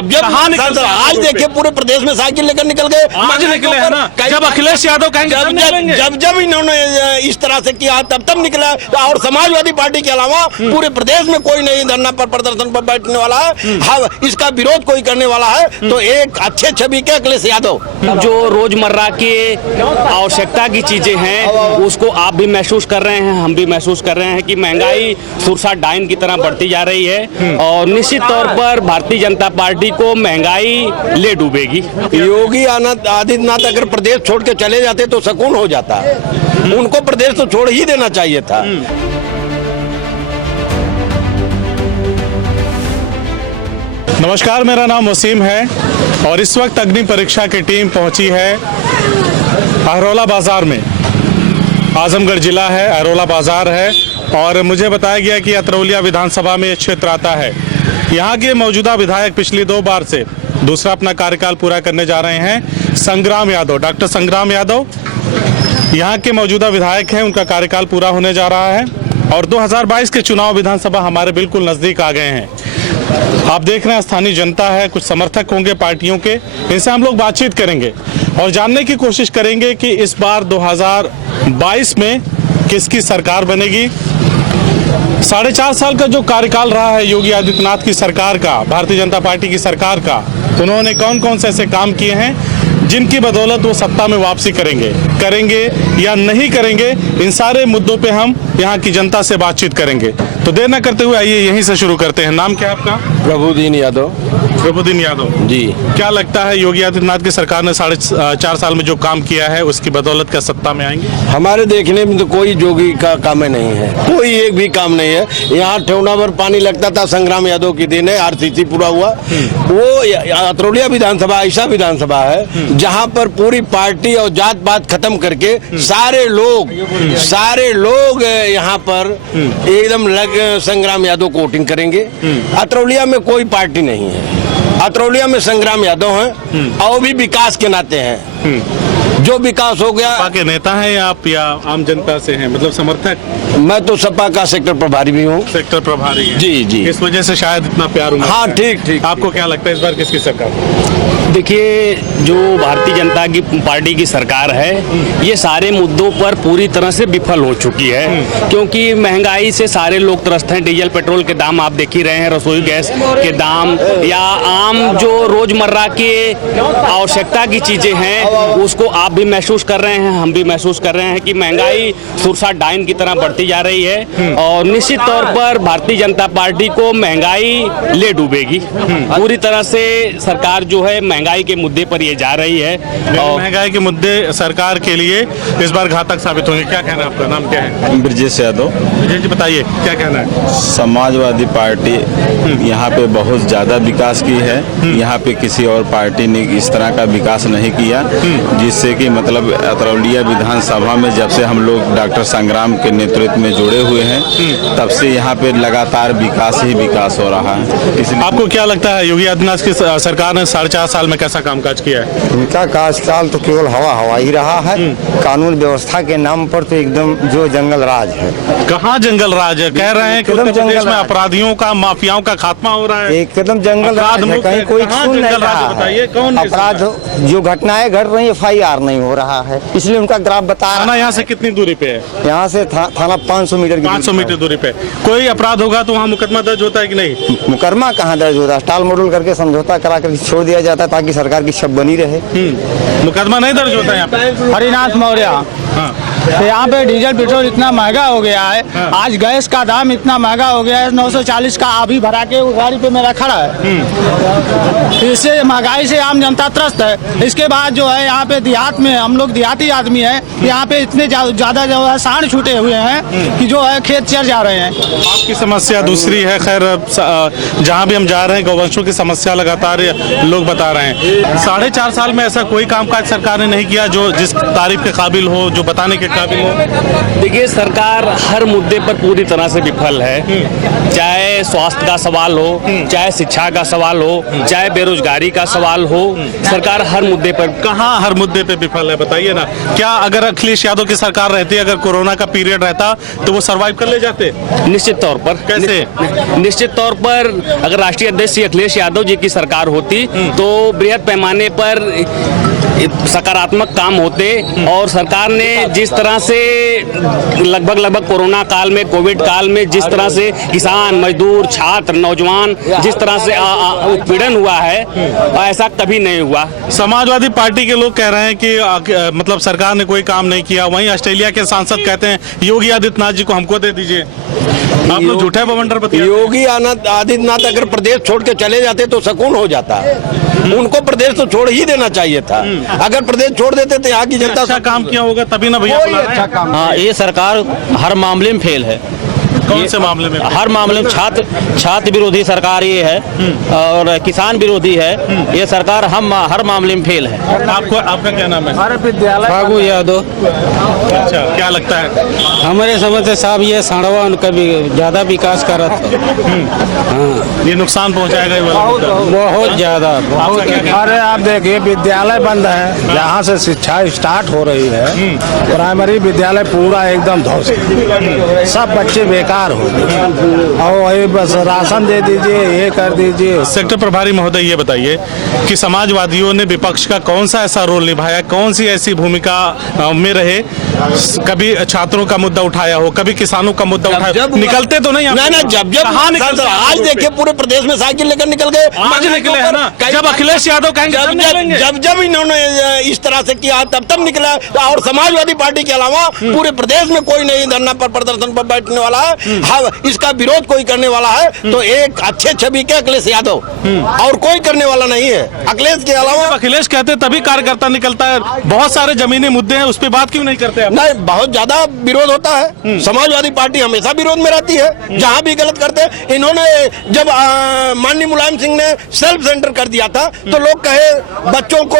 आज देखिए पूरे प्रदेश में साइकिल लेकर निकल गए, आज निकले हैं ना। जब अखिलेश यादव कहेंगे जब इन्होंने इस तरह से किया तब निकला। और समाजवादी पार्टी के अलावा पूरे प्रदेश में कोई नहीं धरना पर प्रदर्शन पर बैठने वाला है। हाँ, इसका विरोध कोई करने वाला है तो एक अच्छे छवि के अखिलेश यादव। जो रोजमर्रा की आवश्यकता की चीजें हैं उसको आप भी महसूस कर रहे हैं, हम भी महसूस कर रहे हैं कि महंगाई सुरसा डाइन की तरह बढ़ती जा रही है और निश्चित तौर पर भारतीय जनता पार्टी को महंगाई ले डूबेगी। योगी आदित्यनाथ अगर प्रदेश छोड़ के चले जाते तो सुकून हो जाता है। उनको प्रदेश तो छोड़ ही देना चाहिए था। नमस्कार, मेरा नाम वसीम है और इस वक्त अग्नि परीक्षा की टीम पहुंची है अहरौला बाजार में। आजमगढ़ जिला है, अहरौला बाजार है और मुझे बताया गया कि अतरौलिया विधानसभा में ये क्षेत्र आता है। यहाँ के मौजूदा विधायक पिछली 2 बार से दूसरा अपना कार्यकाल पूरा करने जा रहे हैं संग्राम यादव, डॉक्टर संग्राम यादव यहाँ के मौजूदा विधायक हैं। उनका कार्यकाल पूरा होने जा रहा है और 2022 के चुनाव विधानसभा हमारे बिल्कुल नज़दीक आ गए हैं। आप देख रहे हैं स्थानीय जनता है, कुछ समर्थक होंगे पार्टियों के, इनसे हम लोग बातचीत करेंगे और जानने की कोशिश करेंगे कि इस बार 2022 में किसकी सरकार बनेगी। 4.5 साल का जो कार्यकाल रहा है योगी आदित्यनाथ की सरकार का, भारतीय जनता पार्टी की सरकार का, उन्होंने कौन कौन से ऐसे काम किए हैं जिनकी बदौलत वो सत्ता में वापसी करेंगे या नहीं करेंगे, इन सारे मुद्दों पे हम यहाँ की जनता से बातचीत करेंगे। तो देर न करते हुए आइए यहीं से शुरू करते हैं। नाम क्या है आपका? प्रभुदीन यादव। प्रभुदीन यादव जी, क्या लगता है योगी आदित्यनाथ की सरकार ने 4.5 साल में जो काम किया है उसकी बदौलत क्या सत्ता में आएंगे? हमारे देखने में तो कोई योगी का काम नहीं है, कोई एक भी काम नहीं है। यहाँ ठेवना भर पानी लगता था, संग्राम यादव की दिन है, RCC पूरा हुआ। वो अतरौलिया विधानसभा ऐसा विधानसभा है जहाँ पर पूरी पार्टी और जात पात खत्म करके सारे लोग यहाँ पर एकदम संग्राम यादव को वोटिंग करेंगे। अतरौलिया में कोई पार्टी नहीं है, अतरौलिया में संग्राम यादव हैं और भी विकास के नाते हैं। जो विकास हो गया। सपा के नेता हैं आप या आम जनता से हैं, मतलब समर्थक? मैं तो सपा का सेक्टर प्रभारी भी हूँ। सेक्टर प्रभारी है। जी। इस वजह से शायद इतना प्यार हुआ। हाँ, ठीक। आपको क्या लगता है इस बार किसकी सरकार? देखिए, जो भारतीय जनता की पार्टी की सरकार है ये सारे मुद्दों पर पूरी तरह से विफल हो चुकी है, क्योंकि महंगाई से सारे लोग त्रस्त हैं। डीजल पेट्रोल के दाम आप देख ही रहे हैं, रसोई गैस के दाम या आम जो रोजमर्रा की आवश्यकता की चीजें हैं उसको आप भी महसूस कर रहे हैं, हम भी महसूस कर रहे हैं कि महंगाई सुरसा डाइन की तरह बढ़ती जा रही है और निश्चित तौर पर भारतीय जनता पार्टी को महंगाई ले डूबेगी। पूरी तरह से सरकार जो है महंगाई के मुद्दे पर ये जा रही है और महंगाई के मुद्दे सरकार के लिए इस बार घातक साबित होंगे। क्या कहना है आपका? नाम क्या है? ब्रजेश यादव। ब्रजेश जी, बताइए क्या कहना है? समाजवादी पार्टी यहाँ पे बहुत ज़्यादा विकास की है। यहाँ पे किसी और पार्टी ने इस तरह का विकास नहीं किया, जिससे कि मतलब अतरौलिया विधानसभा में जब से हम लोग डॉक्टर संग्राम के नेतृत्व में जुड़े हुए हैं तब से यहाँ पे लगातार विकास ही विकास हो रहा है। इसलिए आपको क्या लगता है योगी आदित्यनाथ की सरकार ने 4.5 साल में कैसा कामकाज किया है? उनका कार्यकाल तो केवल हवा ही रहा है। कानून व्यवस्था के नाम पर तो एकदम जो जंगल राज है। कहाँ जंगल राज है? कह रहे हैं कि उत्तर प्रदेश में अपराधियों का, माफियाओं का खात्मा हो रहा है। एकदम जंगल राज है, कहीं कोई सुन नहीं रहा है। अपराध जो घटनाएं घट रही, FIR नहीं हो रहा है, इसलिए उनका ग्राफ बता रहा है। यहाँ से कितनी दूरी पे है? यहाँ से थाना 500 मीटर 500 मीटर दूरी पे। कोई अपराध होगा तो वहाँ मुकदमा दर्ज होता है कि नहीं? मुकदमा कहाँ दर्ज होता है? टाल मटोल करके समझौता करा कर छोड़ दिया जाता है ताकि सरकार की छब बनी रहे। मुकदमा नहीं दर्ज होता है यहाँ पे। हरिनाथ मौर्य, तो यहाँ पे डीजल पेट्रोल इतना महंगा हो गया है। आज गैस का दाम इतना महंगा हो गया है, 940 का अभी भरा के गाड़ी पे मेरा खड़ा है। इससे महंगाई से आम जनता त्रस्त है। इसके बाद जो है यहाँ पे देहात में, हम लोग देहाती आदमी है, यहाँ पे इतने ज्यादा जो है सांड छूटे हुए हैं कि जो है खेत चर जा रहे हैं। आपकी समस्या दूसरी है। खैर, जहाँ भी हम जा रहे हैं गौवंशों की समस्या लगातार लोग बता रहे हैं। 4.5 साल में ऐसा कोई कामकाज सरकार ने नहीं किया जो जिस तारीफ के काबिल हो, जो बताने के काबिल हो? देखिए, सरकार हर मुद्दे पर पूरी तरह से विफल है। चाहे स्वास्थ्य का सवाल हो, चाहे शिक्षा का सवाल हो, चाहे बेरोजगारी का सवाल हो, सरकार हर मुद्दे पर। कहाँ हर मुद्दे पे विफल है, बताइए ना। क्या अगर अखिलेश यादव की सरकार रहती, अगर कोरोना का पीरियड रहता तो वो सरवाइव कर ले जाते? निश्चित तौर पर। कैसे? निश्चित तौर पर अगर राष्ट्रीय अध्यक्ष श्री अखिलेश यादव जी की सरकार होती तो बृहद पैमाने पर सकारात्मक काम होते। और सरकार ने जिस तरह से लगभग कोरोना काल में, कोविड काल में जिस तरह से किसान, मजदूर, छात्र, नौजवान जिस तरह से उत्पीड़न हुआ है, ऐसा कभी नहीं हुआ। समाजवादी पार्टी के लोग कह रहे हैं कि मतलब सरकार ने कोई काम नहीं किया। वहीं ऑस्ट्रेलिया के सांसद कहते हैं योगी आदित्यनाथ जी को हमको दे दीजिए। आप लोग झूठे बवंडर बताइए। योगी आदित्यनाथ अगर प्रदेश छोड़ के चले जाते तो सुकून हो जाता। उनको प्रदेश तो छोड़ ही देना चाहिए था। अगर प्रदेश छोड़ देते तो यहाँ की जनता अच्छा काम किया होगा तभी ना भैया। अच्छा काम। हाँ, ये सरकार हर मामले में फेल है। कौन से मामले में? हर मामले में छात्र विरोधी सरकार ये है और किसान विरोधी है। ये सरकार हम हर मामले में फेल है। आपका क्या नाम है? फागू यादव। अच्छा, क्या लगता है? हमारे समझ से साहब ये सड़वा उनका भी ज्यादा विकास कर रहा था। ये नुकसान पहुंचाएगा ये वाला मुद्दा? बहुत ज्यादा। आपका क्या कहना है? अरे आप देखिए, विद्यालय बंद है, जहाँ से शिक्षा स्टार्ट हो रही है, प्राइमरी विद्यालय पूरा एकदम ध्वस्त, सब बच्चे बेकार हो गए। और वही बस राशन दे दीजिए, ये कर दीजिए। सेक्टर प्रभारी महोदय, ये बताइए कि समाजवादियों ने विपक्ष का कौन सा ऐसा रोल निभाया, कौन सी ऐसी भूमिका में रहे? कभी छात्रों का मुद्दा उठाया हो, कभी किसानों का मुद्दा उठाया? निकलते तो नहीं? जब कहाँ निकलते? आज देखिए पूरे प्रदेश में साइकिल लेकर निकल गए। आज निकले हैं ना। जब अखिलेश यादव कहेंगे जब इन्होंने इस तरह से किया तब निकला। और समाजवादी पार्टी के अलावा पूरे प्रदेश में कोई नहीं धरना पर, प्रदर्शन पर बैठने वाला है। हाँ, इसका विरोध कोई करने वाला है तो एक अच्छे छवि के अखिलेश यादव, और कोई करने वाला नहीं है अखिलेश के अलावा। अखिलेश कहते तभी कार्यकर्ता निकलता है। बहुत सारे जमीनी मुद्दे हैं, उस पर बात क्यों नहीं करते आप? नहीं, बहुत ज्यादा विरोध होता है। समाजवादी पार्टी हमेशा विरोध में रहती है, जहां भी गलत करते हैं। इन्होंने जब माननीय मुलायम सिंह ने सेल्फ सेंटर कर दिया था तो लोग कहे बच्चों को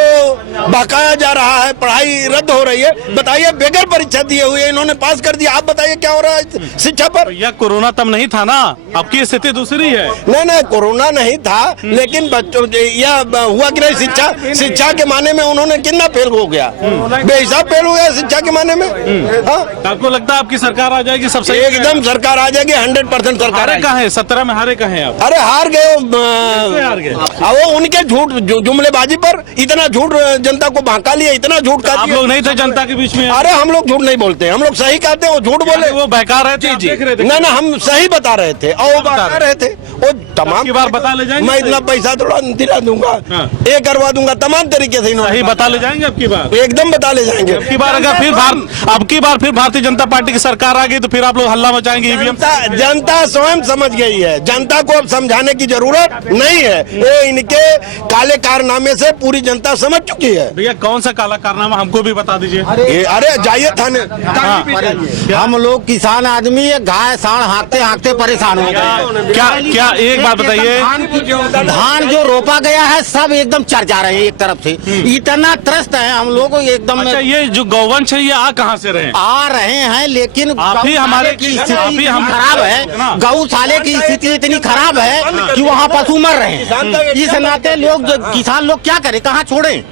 बहकाया जा रहा है, पढ़ाई रद्द हो रही है। बताइए, बगैर परीक्षा दिए हुए इन्होंने पास कर दिया। आप बताइए क्या हो रहा है शिक्षा पर? या कोरोना तब नहीं था ना, अब की स्थिति दूसरी है। नहीं, कोरोना नहीं था, लेकिन बच्चों यह हुआ कि नहीं, शिक्षा के माने में उन्होंने कितना फेल हो गया, बेहिसाब फेल हो गया शिक्षा के माने में। आपको लगता है आपकी सरकार आ जाएगी? सबसे एकदम सरकार आ जाएगी, 100% सरकार। कहाँ है? 17 में हारे कहाँ हैं आप? अरे हार गए। वो उनके झूठ जुमलेबाजी पर इतना झूठ जनता को बहका लिया, इतना झूठ का। आप लोग नहीं थे जनता के बीच में? अरे हम लोग झूठ नहीं बोलते, हम लोग सही कहते हैं। वो झूठ बोले, वो बहका रहे थे? ना हम सही बता रहे थे और वो बता रहे थे। वो तमाम बार बता ले जाएंगे। मैं इतना पैसा थोड़ा दिला दूंगा, ये करवा दूंगा, तमाम तरीके से सही बता ले जाएंगे। अब की बार एकदम बता ले जाएंगे। अब की बार अगर फिर भारतीय जनता पार्टी की सरकार आ गई तो फिर आप लोग हल्ला मचाएंगे। जनता स्वयं समझ गई है, जनता को अब समझाने की जरूरत नहीं है। ये इनके काले कारनामे से पूरी जनता समझ चुकी है। भैया, कौन सा काला कारनामा हमको भी बता दीजिए। अरे जाइए थाने। हम लोग किसान आदमी है, गाय साढ़ हाँकते परेशान हो गए। क्या एक बात बताइए, धान जो रोपा गया है सब एकदम चर जा रहे हैं एक तरफ से। इतना त्रस्त है हम लोग एकदम। अच्छा, ये जो गौवंश है ये आ कहाँ से रहे? आ रहे हैं, लेकिन आप ही हमारे की स्थिति खराब है। गौशाले की स्थिति इतनी खराब है कि वहाँ पशु मर रहे हैं। इस नाते लोग, किसान लोग क्या करें, कहाँ छोड़ें?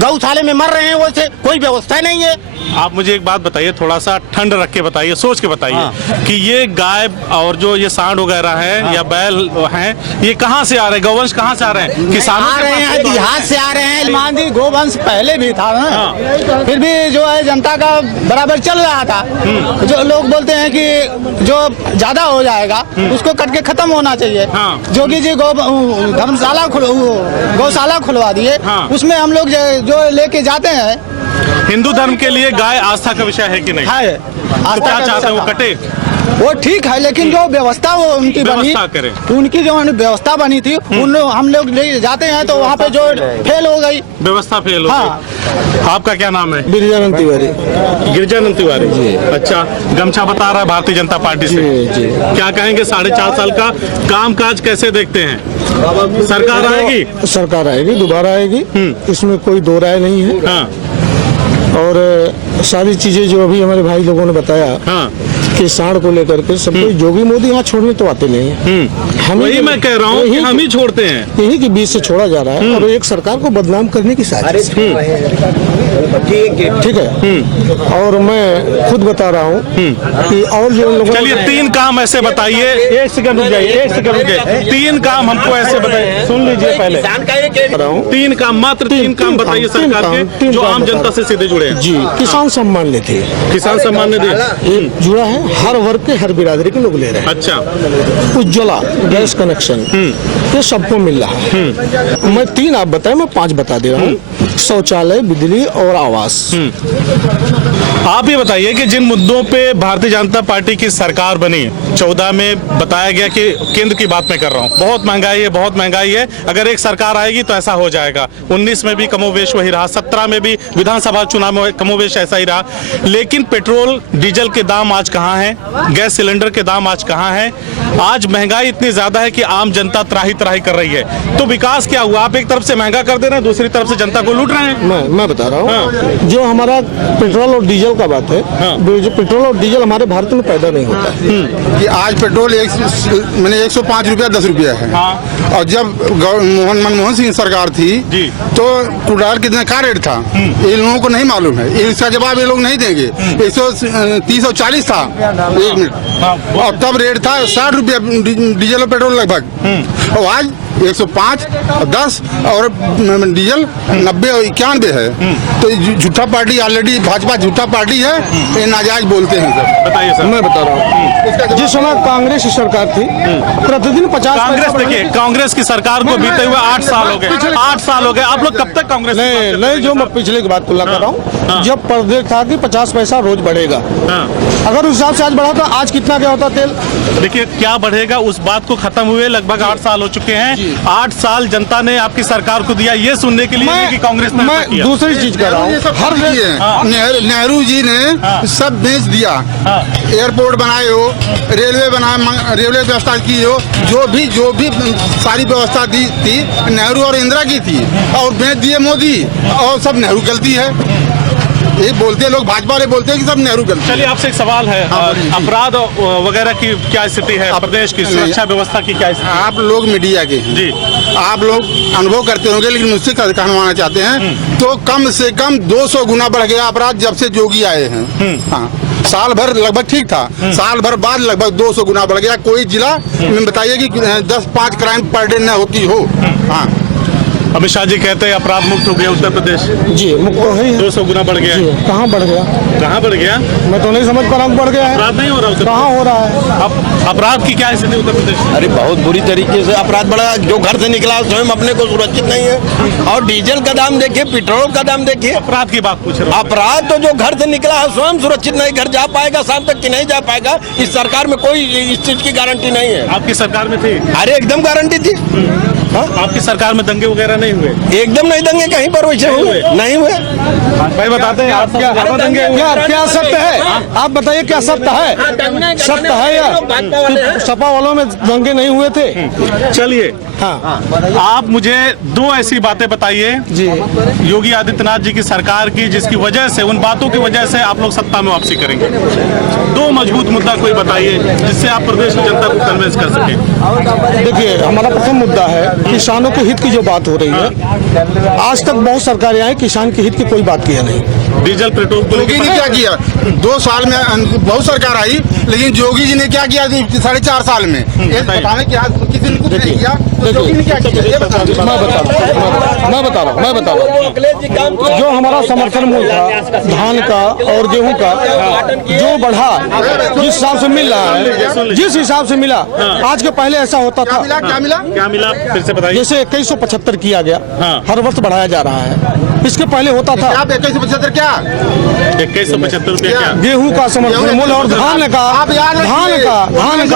गौशाले में मर रहे हैं, वैसे कोई व्यवस्था नहीं है। आप मुझे एक बात बताइए, थोड़ा सा ठंड रख के बताइए, सोच के बताइए कि ये गाय और जो ये सांड वगैरह है या बैल हैं, ये कहाँ से आ रहे हैं? गौवंश कहाँ से आ रहे हैं? किसान आ रहे हैं, देहात से आ रहे हैं। मांझी गोवंश पहले भी था ना, फिर भी जो है जनता का बराबर चल रहा था। जो लोग बोलते हैं कि जो ज्यादा हो जाएगा उसको कट के खत्म होना चाहिए। जोगी जी धर्मशाला गौशाला खुलवा दिए, उसमें हम लोग जो लेके जाते हैं। हिंदू धर्म के लिए गाय आस्था का विषय है कि नहीं? है, तो क्या चाहते हैं वो कटे? वो ठीक है, लेकिन जो व्यवस्था वो उनकी बनी, उनकी जो व्यवस्था बनी थी, हम लोग ले जाते हैं तो वहाँ पे जो फेल हो गई, व्यवस्था फेल हो गई। आपका क्या नाम है? गिरिजानंद तिवारी। गिरिजानंद तिवारी जी। अच्छा, गमछा बता रहा है भारतीय जनता पार्टी से। क्या कहेंगे, 4.5 साल का काम काज कैसे देखते हैं? सरकार आएगी? सरकार आएगी, दोबारा आएगी, इसमें कोई दो राय नहीं है। हाँ। और सारी चीजें जो अभी हमारे भाई लोगों ने बताया हाँ किसान को लेकर के सब कोई जोगी मोदी यहाँ छोड़ने तो आते नहीं है। वही मैं कह रहा हूँ कि हम ही छोड़ते हैं। यही के बीच से छोड़ा जा रहा है और एक सरकार को बदनाम करने की साजिश ठीक है। और मैं खुद बता रहा हूँ कि और जो लोगों चलिए 3 काम ऐसे बताइए, 1 सेकंड रुक जाइए, 1 सेकंड रुक जाइए। 3 काम हमको ऐसे बताइए, सुन लीजिए पहले। 3 काम, मात्र 3 काम बताइए सरकार के जो आम जनता से सीधे जुड़े हैं। जी, किसान सम्मान निधि, किसान सम्मान निधि ये जुड़ा है, हर वर्ग के हर बिरादरी के लोग ले रहे हैं। अच्छा, उज्ज्वला गैस कनेक्शन ये सबको मिल रहा है। मैं 3 आप बताए, मैं 5 बता दे रहा हूँ। शौचालय, बिजली और आवास। आप ये बताइए कि जिन मुद्दों पे भारतीय जनता पार्टी की सरकार बनी 14 में बताया गया कि केंद्र की बात मैं कर रहा हूँ, बहुत महंगाई है, बहुत महंगाई है, अगर एक सरकार आएगी तो ऐसा हो जाएगा। 19 में भी कमोवेश वही रहा, 17 में भी विधानसभा चुनाव में कमोवेश ऐसा ही रहा। लेकिन पेट्रोल डीजल के दाम आज कहाँ हैं, गैस सिलेंडर के दाम आज कहाँ हैं? आज महंगाई इतनी ज्यादा है कि आम जनता त्राही त्राही कर रही है। तो विकास क्या हुआ? आप एक तरफ से महंगा कर दे रहे हैं, दूसरी तरफ से जनता को लूट रहे हैं। मैं बता रहा हूँ जो हमारा पेट्रोल और डीजल का बात है, जो पेट्रोल और डीजल हमारे भारत में पैदा नहीं होता है। कि आज पेट्रोल मैंने 105 रुपया 10 रुपया है। और जब मनमोहन सिंह सरकार थी तो क्रूड कितने का रेट था ये लोगों को नहीं मालूम है, इसका जवाब ये लोग नहीं देंगे। 130-140 था 1 मिनट, और तब रेट था 60 रुपया डीजल और पेट्रोल लगभग। और आज 105, 10 और डीजल 90 और 91 है। तो झूठा पार्टी, ऑलरेडी भाजपा झूठा पार्टी है, ये नाजायज बोलते हैं सर। बताइए सर। मैं बता रहा हूँ जिस समय कांग्रेस की सरकार थी प्रतिदिन 50 कांग्रेस, देखिए कांग्रेस की सरकार को बीते हुए 8 साल हो गए, 8 साल हो गए। आप लोग कब तक कांग्रेस? नहीं, जो मैं पिछले की बात तुलना कर रहा हूँ, जब प्रदेश था कि 50 पैसा रोज बढ़ेगा, अगर उस हिसाब से आज बढ़ा तो आज कितना क्या होता तेल? देखिए क्या बढ़ेगा, उस बात को खत्म हुए लगभग 8 साल हो चुके हैं। 8 साल जनता ने आपकी सरकार को दिया ये सुनने के लिए कि कांग्रेस ने ऐसा किया। दूसरी चीज कर रहा हूँ, हर नेहरू जी ने सब बेच दिया। एयरपोर्ट बनाए हो, रेलवे बनाए, रेलवे व्यवस्था की हो, जो भी सारी व्यवस्था दी थी नेहरू और इंदिरा की थी, और बेच दिए मोदी, और सब नेहरू गलती है। ये बोलते हैं लोग, भाजपा वाले बोलते हैं कि सब नेहरू गलती। चलिए आपसे एक सवाल है, अपराध वगैरह की क्या स्थिति है प्रदेश की, सुरक्षा व्यवस्था की क्या स्थिति? आप लोग मीडिया के हैं जी, आप लोग अनुभव करते होंगे, लेकिन मुझसे कहवाना चाहते हैं तो कम से कम 200 गुना बढ़ गया अपराध जब से जोगी आए हैं। हाँ, साल भर लगभग ठीक था, साल भर बाद लगभग 200 गुना बढ़ गया। कोई जिला में बताइए कि 10-5 क्राइम पर डे न होती हो। हाँ, अमित शाह जी कहते हैं अपराध मुक्त हो गया उत्तर प्रदेश। जी मुक्त तो है, 200 गुना बढ़ गया। कहाँ बढ़ गया? कहाँ बढ़ गया? मैं तो नहीं समझ पा रहा हूँ बढ़ गया है। अपराध नहीं हो रहा, कहाँ हो रहा है? अब अपराध की क्या स्थिति उत्तर प्रदेश? अरे बहुत बुरी तरीके से अपराध बढ़ा। जो घर से निकला स्वयं अपने को सुरक्षित नहीं है। और डीजल का दाम देखिए, पेट्रोल का दाम देखिए। अपराध की बात पूछ रहे हैं। अपराध तो जो घर से निकला है स्वयं सुरक्षित नहीं, घर जा पाएगा शाम तक कि नहीं जा पाएगा, इस सरकार में कोई इस चीज की गारंटी नहीं है। आपकी सरकार में थी? अरे एकदम गारंटी थी। आपकी सरकार में दंगे वगैरह नहीं हुए? एकदम नहीं दंगे कहीं पर वैसे हुए नहीं हुए। भाई बताते हैं आप क्या दंगे हुए? क्या सत्य है? आप बताइए क्या सत्य है? सत्य है या सपा वालों में दंगे नहीं हुए थे? चलिए हाँ, आप मुझे 2 ऐसी बातें बताइए जी योगी आदित्यनाथ जी की सरकार की जिसकी वजह से, उन बातों की वजह से आप लोग सत्ता में वापसी करेंगे। 2 मजबूत मुद्दा कोई बताइए जिससे आप प्रदेश की जनता को कन्विंस कर सकें। देखिए, हमारा प्रथम मुद्दा है किसानों के हित की जो बात हो रही है। आज तक बहुत सरकारें आई, किसान के हित की कोई बात किया नहीं। डीजल पेट्रोल को जोगी ने क्या किया? 2 साल में बहुत सरकार आई, लेकिन जोगी जी ने क्या किया 4.5 साल में? ये बताने की किसी ने कुछ नहीं किया। जोगी ने क्या किया ये बताओ। मैं बता रहा हूँ जो हमारा समर्थन मूल्य था धान का और गेहूं का जो बढ़ा, जिस हिसाब से मिल रहा है, जिस हिसाब से मिला, आज के पहले ऐसा होता था। क्या मिला फिर से बताइए। जैसे 2175 किया गया, हर वर्ष बढ़ाया जा रहा है। इसके पहले होता था 2175 क्या? 2175 रुपये क्या? गेहूं का समर्थन मूल्य और धान का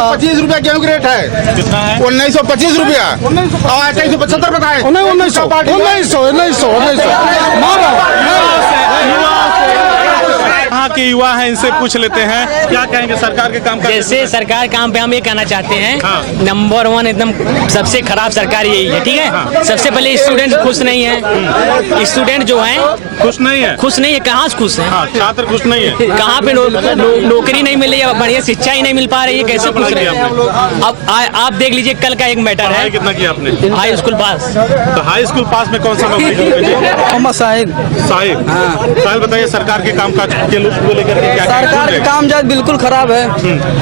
25 रुपया गेहूं का रेट है। कितना है? 1925 रुपया और 2175 बताए। 1900 कहाँ के युवा हैं, इनसे पूछ लेते हैं क्या कहेंगे सरकार के काम का। जैसे सरकार काम पे हम ये कहना चाहते हैं, नंबर 1 एकदम सबसे खराब सरकार यही है, ठीक है। सबसे पहले स्टूडेंट खुश नहीं है, स्टूडेंट जो है खुश नहीं है, कहाँ से खुश है? छात्र खुश नहीं है, कहाँ पे नौकरी नहीं मिल रही है, बढ़िया शिक्षा ही नहीं मिल पा रही है, कैसे खुश रहे? अब आप देख लीजिए, कल का एक मैटर है। कितना किया आपने? हाई स्कूल पास। तो हाई स्कूल पास में कौन सा नौकरी करोगे? मोहम्मद साहिब। साहिब बताइए सरकार के काम काज के को लेकर के क्या सरकार का काम जाए बिल्कुल खराब है।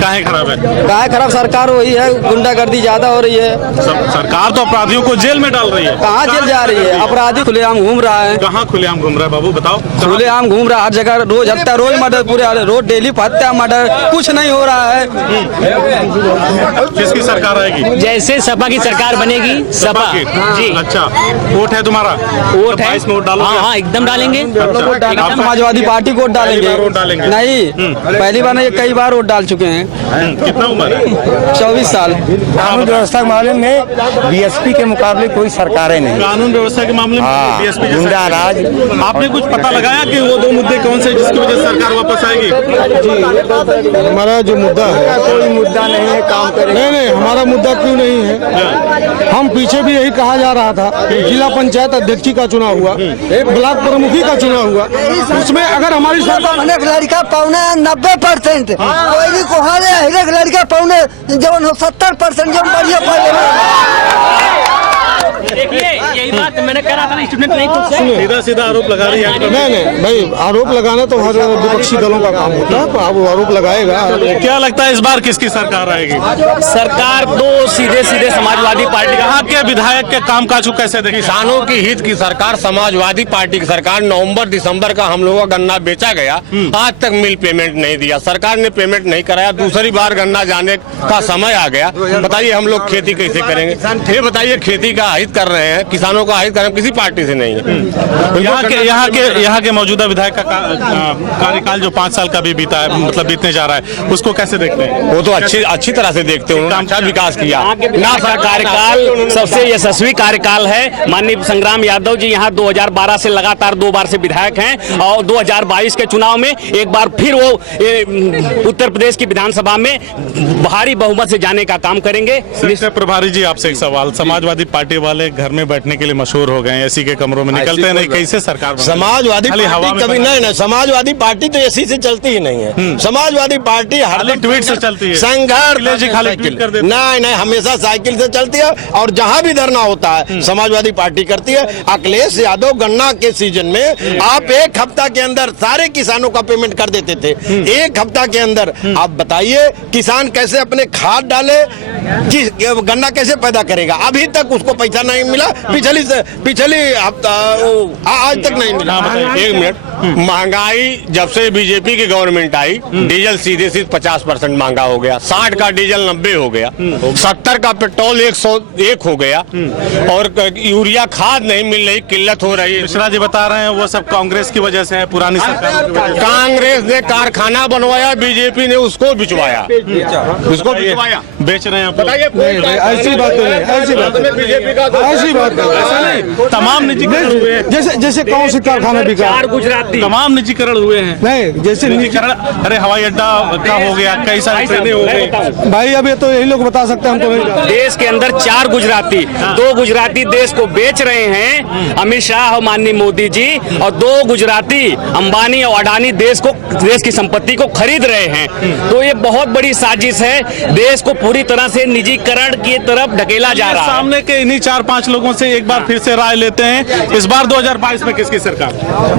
काहे खराब है? काहे खराब? सरकार वही है, गुंडागर्दी ज्यादा हो रही है। सरकार तो अपराधियों को जेल में डाल रही है। कहाँ जेल जा रही है? अपराधी खुलेआम घूम रहा है। कहाँ खुलेआम घूम रहा है बाबू बताओ? खुलेआम घूम रहा है हर जगह, रोज हत्या, रोज मर्डर, पूरे रोज डेली हत्या मर्डर, कुछ नहीं हो रहा है। किसकी सरकार आएगी? जैसे सपा की सरकार बनेगी, सपा की? जी। अच्छा, वोट है तुम्हारा? वोट है, 22 में वोट डालोगे? हाँ एकदम डालेंगे। समाजवादी पार्टी को वोट डालेंगे। नहीं, पहली बार नहीं, कई बार वोट डाल चुके हैं। कितना उम्र है? 24 साल। कानून व्यवस्था के मामले में बीएसपी के मुकाबले कोई सरकारें नहीं। कानून व्यवस्था के मामले में बीएसपी गुंडा राज। आपने कुछ पता लगाया कि वो 2 मुद्दे कौन से जिसकी वजह से सरकार वापस आएगी? हमारा जो मुद्दा है, कोई मुद्दा नहीं है, काम करेंगे। नहीं हमारा मुद्दा क्यों नहीं है? हम पीछे भी यही कहा जा रहा था, जिला पंचायत अध्यक्षी का चुनाव हुआ, ब्लॉक प्रमुखी का चुनाव हुआ, उसमें अगर हमारी सरकार लड़का पौने 90%, कोई भी कोहा लड़का पौने जो 70% जो बढ़िया देखिए यही बात मैंने कहा था, स्टूडेंट नहीं खुश है। सीधा आरोप लगा रही है। नहीं भाई, आरोप लगाना तो हर विपक्षी दलों का काम होता है, अब वो आरोप लगाएगा। क्या लगता है इस बार किसकी सरकार आएगी? सरकार तो सीधे समाजवादी पार्टी का। यहाँ के विधायक के कामकाज को कैसे देखें? किसानों की हित की सरकार, समाजवादी पार्टी की सरकार। नवंबर दिसंबर का हम लोगों का गन्ना बेचा गया, आज तक मिल पेमेंट नहीं दिया, सरकार ने पेमेंट नहीं कराया, दूसरी बार गन्ना जाने का समय आ गया। बताइए हम लोग खेती कैसे करेंगे? ये बताइए, खेती का हित कर रहे हैं, किसानों का हित कर रहे हैं, किसी पार्टी से नहीं है। यहाँ के मौजूदा विधायक का कार्यकाल जो 5 साल का भी बीता है, मतलब बीतने जा रहा है, उसको कैसे देखते हैं? वो तो अच्छी तरह से देखते हैं, उन्होंने अच्छा विकास किया। ना कार्यकाल सबसे यशस्वी कार्यकाल है। माननीय संग्राम यादव जी यहाँ 2012 से लगातार 2 बार से विधायक हैं और 2022 के चुनाव में एक बार फिर वो उत्तर प्रदेश की विधानसभा में भारी बहुमत से जाने का काम करेंगे। प्रभारी जी, आपसे एक सवाल। समाजवादी पार्टी वाले घर में बैठने के लिए मशहूर हो गए, एसी के कमरों में निकलते नहीं, कैसे सरकार? समाजवादी पार्टी कभी नहीं, समाजवादी पार्टी तो एसी से चलती ही नहीं है। समाजवादी पार्टी हर ट्वीट से चलती है, संघर्ष नहीं, हमेशा साइकिल से चलती है, और जहां भी धरना होता है समाजवादी पार्टी करती है। अखिलेश यादव गन्ना के सीजन में आप 1 हफ्ता के अंदर सारे किसानों का पेमेंट कर देते थे, 1 हफ्ता के अंदर। आप बताइए किसान कैसे अपने खाद डाले, कि गन्ना कैसे पैदा करेगा? अभी तक उसको पैसा नहीं मिला, पिछली हफ्ता आज तक नहीं मिला। 1 मिनट, महंगाई जब से बीजेपी की गवर्नमेंट आई, डीजल सीधे 50% महंगा हो गया, 60 का डीजल 90 हो गया, 70 का पेट्रोल 101 हो गया, और यूरिया खाद नहीं मिल रही, किल्लत हो रही है। मिश्रा जी बता रहे हैं वो सब कांग्रेस की वजह से है, पुरानी सरकार। कांग्रेस ने कारखाना बनवाया, बीजेपी ने उसको बिचवाया, बेच रहे हैं। ऐसी बात नहीं, ऐसी बात नहीं। तमाम निजीकरण हुए हैं। जैसे कौन से कारखाना बिका? 4 गुजराती तमाम निजीकरण हुए हैं। नहीं, जैसे निजीकरण, अरे हवाई अड्डा का हो गया, कई सारी ट्रेनें हो गई। भाई अब ये तो यही लोग बता सकते हैं, हमको नहीं। देश के अंदर 4 गुजराती, 2 गुजराती देश को बेच रहे हैं, अमित शाह और माननीय मोदी जी, और 2 गुजराती अंबानी और अडानी देश की संपत्ति को खरीद रहे हैं। तो ये बहुत बड़ी साजिश है, देश को पूरी तरह से निजीकरण की तरफ ढकेला जा रहा है। सामने के इन्हीं 4-5 लोगों से एक बार फिर से राय लेते हैं। इस बार 2022 में किसकी सरकार?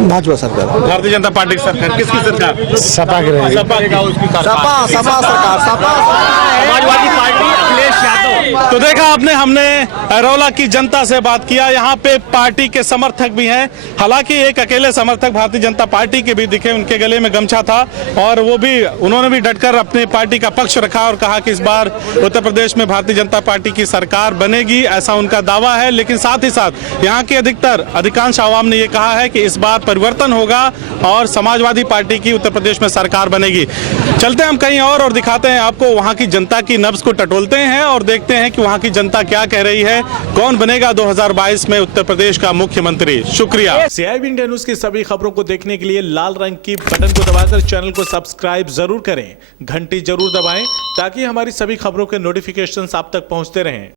भाजपा सरकार, भारतीय जनता पार्टी की सरकार। किसकी सरकार? सपा की रहेगी। सपा सरकार, समाजवादी पार्टी, अखिलेश यादव। तो देखा आपने, हमने अरोला की जनता से बात किया। यहाँ पे पार्टी के समर्थक भी हैं, हालांकि एक अकेले समर्थक भारतीय जनता पार्टी के भी दिखे, उनके गले में गमछा था, और वो भी, उन्होंने भी डटकर अपनी पार्टी का पक्ष रखा और कहा कि इस बार उत्तर प्रदेश में भारतीय जनता पार्टी की सरकार बनेगी, ऐसा उनका दावा है। लेकिन साथ ही साथ यहाँ के अधिकांश आवाम ने यह कहा है कि इस बार परिवर्तन होगा और समाजवादी पार्टी की उत्तर प्रदेश में सरकार बनेगी। चलते हैं हम कहीं और दिखाते हैं आपको वहां की जनता की नब्ज को टटोलते हैं और देखते हैं कि वहां की जनता क्या कह रही है, कौन बनेगा 2022 में उत्तर प्रदेश का मुख्यमंत्री। शुक्रिया। CIB इंडिया न्यूज की सभी खबरों को देखने के लिए लाल रंग की बटन को दबाकर चैनल को सब्सक्राइब जरूर करें, घंटी जरूर दबाएं ताकि हमारी सभी खबरों के नोटिफिकेशन आप तक पहुंचते रहें।